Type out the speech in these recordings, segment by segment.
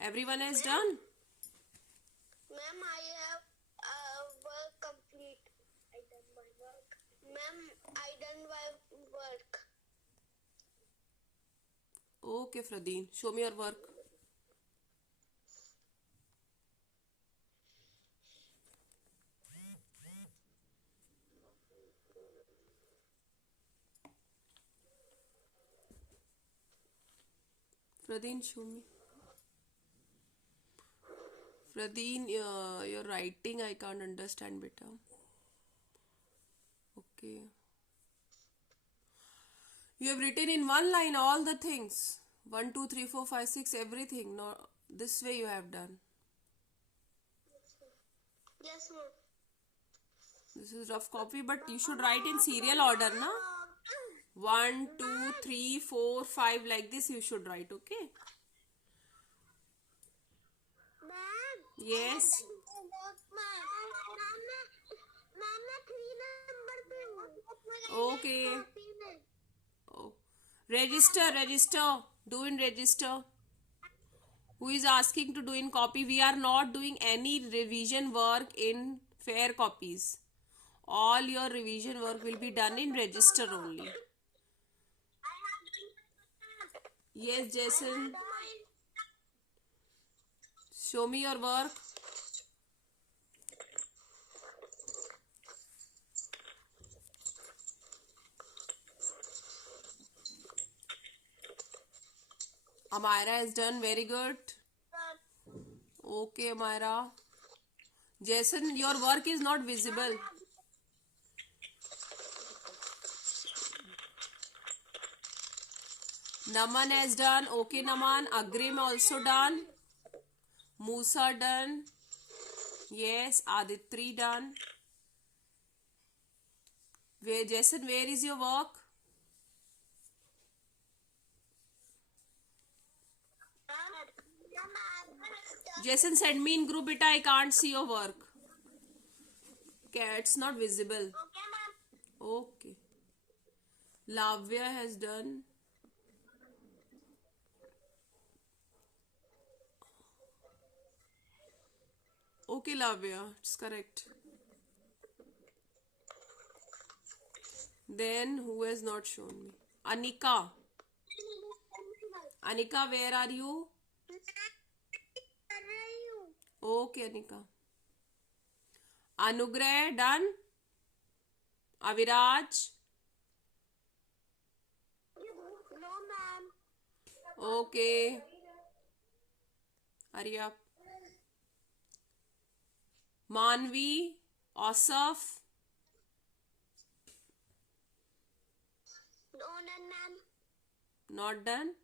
Everyone has done? Ma'am, I have work complete. I done my work. Ma'am, I done my work. Okay, Fradeen. Show me your work. Fradeen, show me. Fradeen, your writing I can't understand, beta. Okay. You have written in one line all the things. 1, 2, 3, 4, 5, 6, everything. No, this way you have done. Yes, ma'am. This is rough copy, but you should write in serial order, na? 1, 2, 3, 4, 5, like this you should write, okay? Ma'am. Yes. Okay. Oh. Register. Do in register. Who is asking to do in copy? We are not doing any revision work in fair copies. All your revision work will be done in register only. Yes, Jason. Show me your work. Amira has done very good. Okay, Amira. Jason, your work is not visible. Naman has done. Okay, Naman. Agrim also done. Musa done. Yes, Aditri done. Where, Jason, where is your work? Jason, send me in group, beta. I can't see your work. Okay, it's not visible. Okay. Lavya has done. Okay, Lavya, it's correct. Then who has not shown me? Anika. Anika, where are you? Okay, Anika. Anugrah done. Aviraj. No, ma'am. Okay. Hurry up. Manvi. Asaf. No, ma'am. Not done.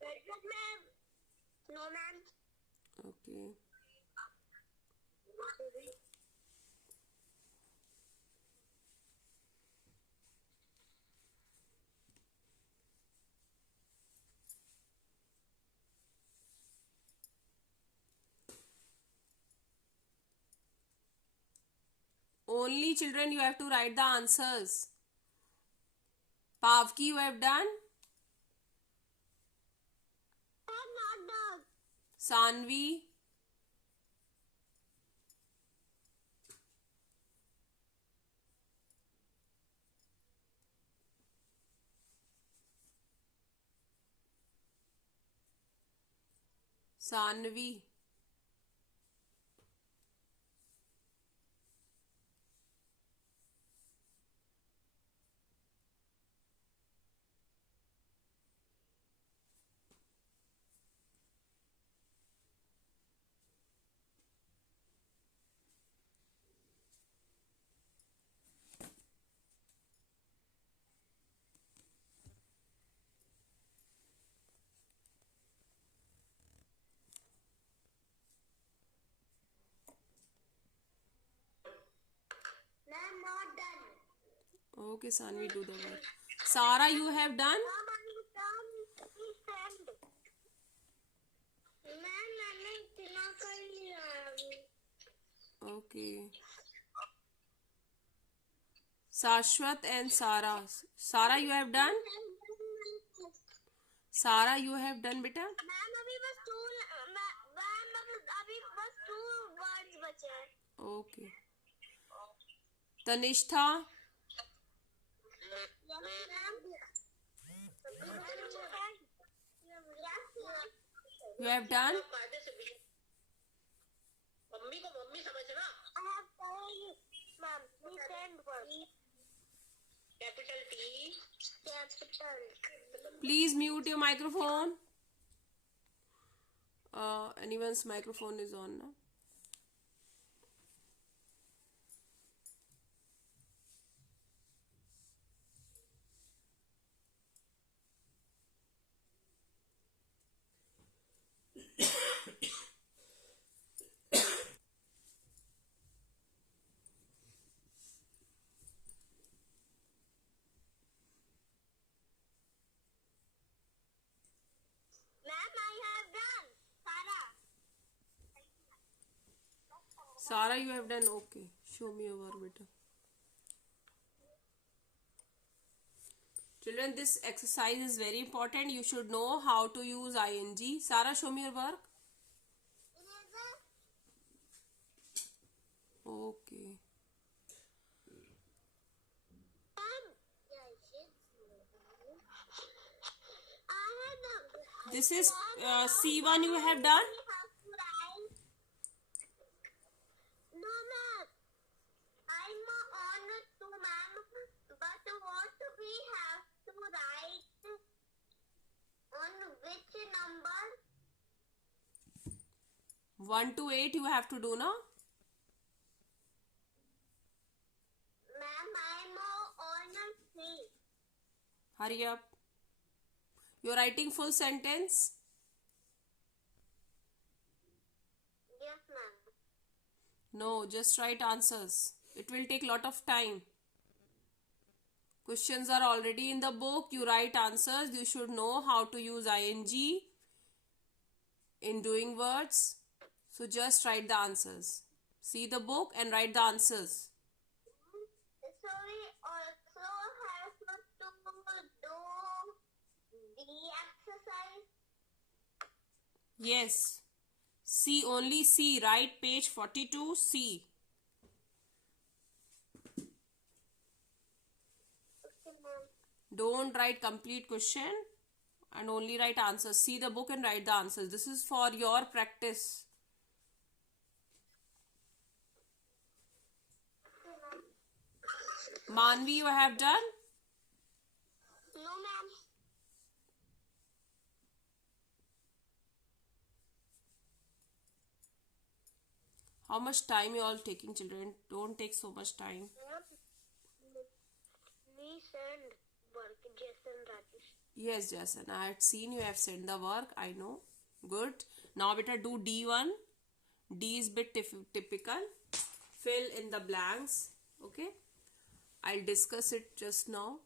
Ma'am. No, ma'am. Okay. Only children, you have to write the answers. Pavki, you have done. I'm not done. Sanvi. Sanvi. Ma'am, not done. Okay, Sanvi, do the work. Sara, you have done. Ma'am, I'm done. Please send. Ma'am, मैंने इतना कर लिया है अभी. Okay. Shashwat and Sara. Sara, you have done. Sara, you have done, beta. Ma'am अभी बस 2 Okay. Tanishtha, you have done? Mummy को mummy समझना. Capital T. Please mute your microphone. Anyone's microphone is on now. Ma'am, I have done. Sarah. Sarah, you have done? Okay. Show me your work, beta. Children, this exercise is very important. You should know how to use ing. Sarah, show me your work. Okay. This is C1 you have done? No, ma'am. I'm on to ma'am, but what we have to write on which number? 1 to 8 you have to do now. Ma'am, I'm on 3. Hurry up. You're writing full sentence. Yes, ma'am. No, just write answers. It will take lot of time. Questions are already in the book. You write answers. You should know how to use ing in doing words. So just write the answers. See the book and write the answers. So we also have to do the exercise. Yes. C, only C. Write page 42, C. Okay, ma'am. Don't write complete question and only write answers. See the book and write the answers. This is for your practice. Manvi, you have done? No, ma'am. How much time you all taking, children? Don't take so much time. We send work, Jason Rajesh. Yes, Jason, I had seen you have sent the work. I know. Good. Now, beta, do D1. D is bit typical. Fill in the blanks. Okay. I'll discuss it just now.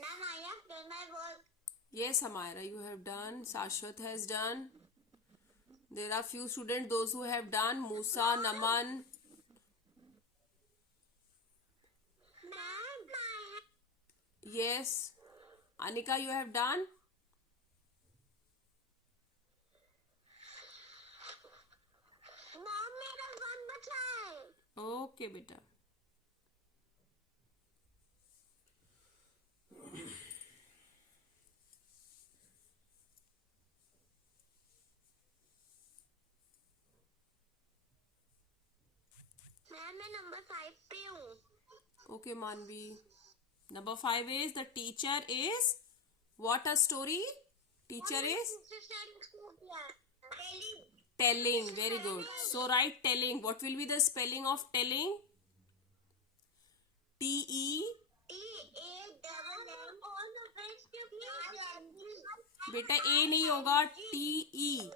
Ma'am, I have done my work. Yes, Amira, you have done. Shashwat has done. There are few students, those who have done. Musa, Naman. Ma'am, Yes. Anika, you have done. Mom, मेरा one बचा है. Okay, beta. Ma'am मैं number 5 पे हूँ. Okay, Manvi. Number 5 is the teacher is what a story? Teacher is telling. Very good. So write telling. What will be the spelling of telling? T-E. बेटा A नहीं होगा, T-E.